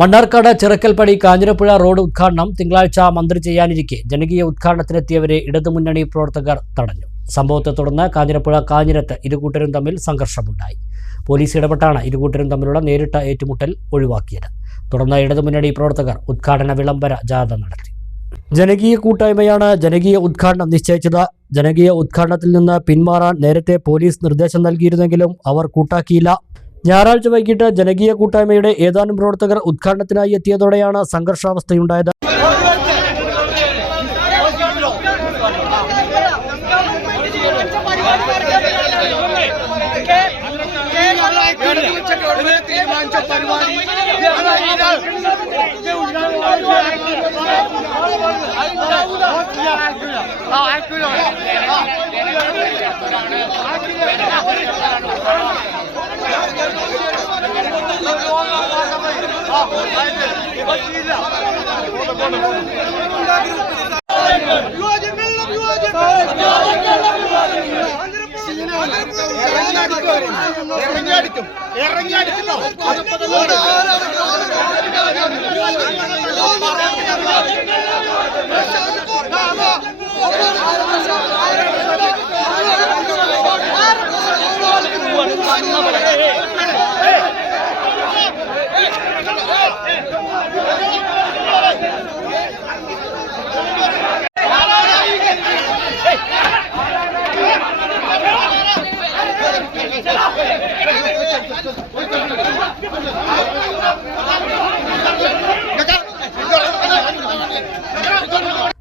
Mannarkkad Chirakkalppadi Kanjirappuzha road ഉദ്ഘാടനം തിങ്കളാഴ്ച മന്ത്രി ചെയ്യാനിരിക്കെ. ജനകീയ ഉദ്ഘാടനത്തിനെത്തിയവരെ ഇടതുമുന്നണി പ്രവർത്തകർ തടഞ്ഞു. സംഭവത്തെ തുടർന്ന് കാഞ്ഞിരപ്പുഴ കാഞ്ഞിരത്ത് ഇരുകൂട്ടരും തമ്മിൽ സംഘർഷമുണ്ടായി. പോലീസ് ഇടപെട്ടാണ് ഇരുകൂട്ടരും തമ്മിലുള്ള നേരിട്ട ഏറ്റുമുട്ടൽ ഒഴിവാക്കിയത്. തുടർന്ന് ഇടതുമുന്നണി പ്രവർത്തകർ ഉദ്ഘാടന വിളംബര ജാഥ നടത്തി. ജനകീയ കൂട്ടായ്മയാണ് ജനകീയ ഉദ്ഘാടനം നിശ്ചയിച്ചത്. ജനകീയ ഉദ്ഘാടനത്തിൽ നിന്ന് പിന്മാറാൻ നേരത്തെ പോലീസ് നിർദ്ദേശം നൽകിയിരുന്നെങ്കിലും അവർ കൂട്ടാക്കിയില്ല. ഞായറാഴ്ച വൈകിട്ട് ജനകീയ കൂട്ടായ്മയുടെ ഏതാനും പ്രവർത്തകർ ഉദ്ഘാടനത്തിനായി എത്തിയതോടെയാണ് സംഘർഷാവസ്ഥയുണ്ടായത്. തീരുമാനിച്ച പരിപാടി ഇറങ്ങിയടിക്കും ഇറങ്ങിയടിക്കുന്നു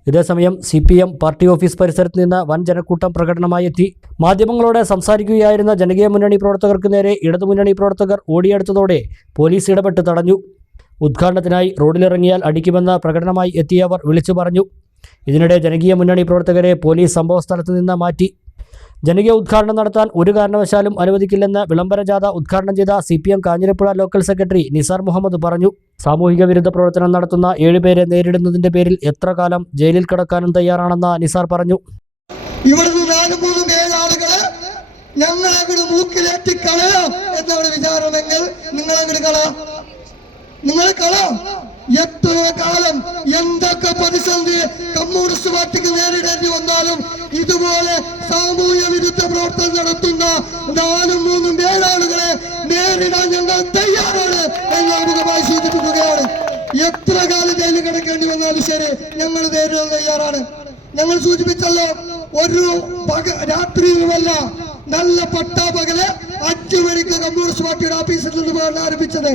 ഇതേസമയം C P M party office പരിസരത്ത് നിന്ന് വൻ ജനക്കൂട്ടം പ്രകടനമായി എത്തി മാധ്യമങ്ങളോട് സംസാരിക്കുകയായിരുന്ന ജനകീയ മുന്നണി പ്രവർത്തകർക്ക് നേരെ ഇടതുമുന്നണി പ്രവർത്തകർ ഓടിയെടുത്തതോടെ പോലീസ് ഇടപെട്ട് തടഞ്ഞു. ഉദ്ഘാടനത്തിനായി റോഡിലിറങ്ങിയാൽ അടിക്കുമെന്ന പ്രകടനമായി എത്തിയവർ വിളിച്ചു പറഞ്ഞു. ഇതിനിടെ ജനകീയ മുന്നണി പ്രവർത്തകരെ പോലീസ് സംഭവസ്ഥലത്ത് നിന്ന് മാറ്റി. ജനകീയ ഉദ്ഘാടനം നടത്താൻ ഒരു കാരണവശാലും അനുവദിക്കില്ലെന്ന് വിളംബര ജാഥ ഉദ്ഘാടനം ചെയ്ത C P M Kanjirappuzha local secretary Nisar Muhammad പറഞ്ഞു. സാമൂഹിക വിരുദ്ധ പ്രവർത്തനം നടത്തുന്ന ഏഴുപേരെ നേരിടുന്നതിന്റെ പേരിൽ എത്ര കാലം ജയിലിൽ കിടക്കാനും തയ്യാറാണെന്ന് നിസാർ പറഞ്ഞു. ഇവിടുന്ന് നാല് മൂന്ന് മേലാളുകൾ ഞങ്ങൾ അങ്ങോട്ട് മൂക്കിലേറ്റി കളയാം എന്നാണ് വിചാരമെങ്കിൽ നിങ്ങൾ അങ്ങോട്ട് കളാം? നിങ്ങൾ കളാം. എത്ര കാലം എന്തൊക്കെ പ്രതിസന്ധി കമ്മ്യൂണിസ്റ്റ് പാർട്ടിക്ക് നേരിടേണ്ടി വന്നാലും ഇതുപോലെ പ്രവർത്തനം നടത്തുന്ന നാലും മൂന്നും മേലാളുകളെ നേരിടാൻ ഞങ്ങൾ തയ്യാറാണ് എന്ന് അമുഖമായി സൂചിപ്പിക്കുകയാണ്. എത്ര കാലം ജയിലിൽ കിടക്കേണ്ടി വന്നാലും ശരി ഞങ്ങൾ നേരിടാൻ തയ്യാറാണ്. ഞങ്ങൾ സൂചിപ്പിച്ചല്ലോ ഒരു പക രാത്രിയിലുമല്ല നല്ല പട്ടാപകൽ അഞ്ചു മണിക്ക് കമ്മ്യൂണിസ്റ്റ് പാർട്ടിയുടെ ഓഫീസിൽ നിന്ന് ആരംഭിച്ചത്.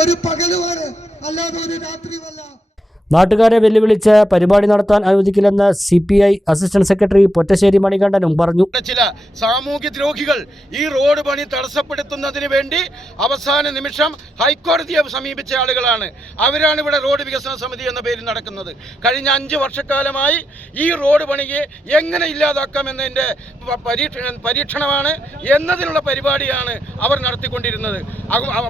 ഒരു പകലുമാണ് അല്ലാതെ ഒരു രാത്രിയുമല്ല. നാട്ടുകാരെ വെല്ലുവിളിച്ച് പരിപാടി നടത്താൻ അനുവദിക്കില്ലെന്ന് C P I assistant secretary Pottassery മണികണ്ഠനും പറഞ്ഞു. ചില സാമൂഹ്യ ദ്രോഹികൾ ഈ റോഡ് പണി തടസ്സപ്പെടുത്തുന്നതിന് വേണ്ടി അവസാന നിമിഷം ഹൈക്കോടതിയെ സമീപിച്ച ആളുകളാണ്. അവരാണ് ഇവിടെ റോഡ് വികസന സമിതി എന്ന പേരിൽ നടക്കുന്നത്. കഴിഞ്ഞ അഞ്ച് വർഷക്കാലമായി ഈ റോഡ് പണിയെ എങ്ങനെ ഇല്ലാതാക്കാം എന്നതിന്റെ പരീക്ഷ പരീക്ഷണമാണ് എന്നതിനുള്ള പരിപാടിയാണ് അവർ നടത്തിക്കൊണ്ടിരുന്നത്.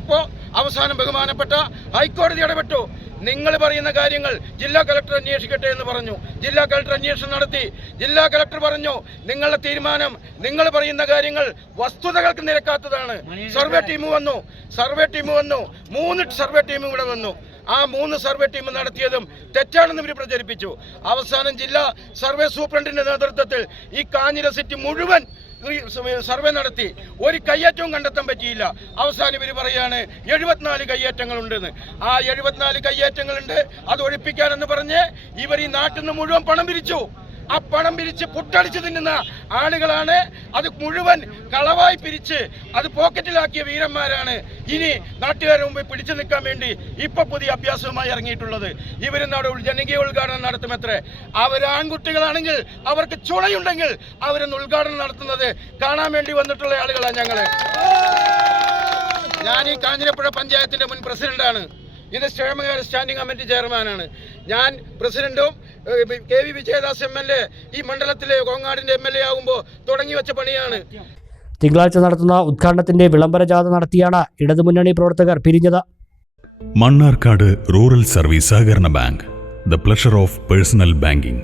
അപ്പോൾ അവസാനം ബഹുമാനപ്പെട്ട ഹൈക്കോടതി ഇടപെട്ടു. നിങ്ങൾ പറയുന്ന കാര്യങ്ങൾ ജില്ലാ കളക്ടർ അന്വേഷിക്കട്ടെ എന്ന് പറഞ്ഞു. ജില്ലാ കളക്ടർ അന്വേഷണം നടത്തി. ജില്ലാ കളക്ടർ പറഞ്ഞു നിങ്ങളുടെ തീരുമാനം നിങ്ങൾ പറയുന്ന കാര്യങ്ങൾ വസ്തുതകൾക്ക് നിരക്കാത്തതാണ്. സർവേ ടീം വന്നു. സർവേ ടീം വന്നു. മൂന്ന് സർവേ ടീം ഇവിടെ വന്നു. ആ മൂന്ന് സർവേ ടീം നടത്തിയതും തെറ്റാണെന്ന് ഇവർ പ്രചരിപ്പിച്ചു. അവസാനം ജില്ലാ സർവേ സൂപ്രണ്ടിന്റെ നേതൃത്വത്തിൽ ഈ കാഞ്ഞിര സിറ്റി മുഴുവൻ സർവേ നടത്തി. ഒരു കയ്യേറ്റവും കണ്ടെത്താൻ പറ്റിയില്ല. അവസാനം ഇവർ പറയാണ് എഴുപത്തിനാല് കയ്യേറ്റങ്ങളുണ്ടെന്ന്. ആ എഴുപത്തിനാല് കയ്യേറ്റങ്ങളുണ്ട് അത് ഒഴിപ്പിക്കാനെന്ന് പറഞ്ഞ് ഇവർ ഈ നാട്ടിൽ നിന്ന് മുഴുവൻ പണം പിരിച്ചു. ആ പണം പിരിച്ച് പുട്ടടിച്ച് തിന്നുന്ന ആളുകളാണ് അത് മുഴുവൻ കളവായി പിരിച്ച് അത് പോക്കറ്റിലാക്കിയ വീരന്മാരാണ്. ഇനി നാട്ടുകാരുടെ മുമ്പിൽ പിടിച്ചു നിൽക്കാൻ വേണ്ടി ഇപ്പൊ പുതിയ അഭ്യാസവുമായി ഇറങ്ങിയിട്ടുള്ളത്. ഇവരും അവിടെ ജനകീയ ഉദ്ഘാടനം നടത്തുമത്രേ. അവർ ആൺകുട്ടികളാണെങ്കിൽ അവർക്ക് ചുണയുണ്ടെങ്കിൽ അവരൊന്ന് ഉദ്ഘാടനം നടത്തുന്നത് കാണാൻ വേണ്ടി വന്നിട്ടുള്ള ആളുകളാണ് ഞങ്ങൾ. ഞാൻ ഈ കാഞ്ഞിരപ്പുഴ പഞ്ചായത്തിന്റെ മുൻ പ്രസിഡന്റാണ്. ഇത് ക്ഷേമകാര സ്റ്റാൻഡിംഗ് കമ്മിറ്റി ചെയർമാനാണ്. ഞാൻ പ്രസിഡന്റും K V Vijayadas M L A ഈ മണ്ഡലത്തിലെ കോങ്ങാടിന്റെ എം എൽ എ ആകുമ്പോൾ തുടങ്ങി വെച്ച പണിയാണ്. തിങ്കളാഴ്ച നടത്തുന്ന ഉദ്ഘാടനത്തിന്റെ വിളംബര ജാഥ നടത്തിയാണ് ഇടതുമുന്നണി പ്രവർത്തകർ പിരിഞ്ഞത്. മണ്ണാർക്കാട് റൂറൽ സർവീസ് സഹകരണ bank the pleasure of personal banking.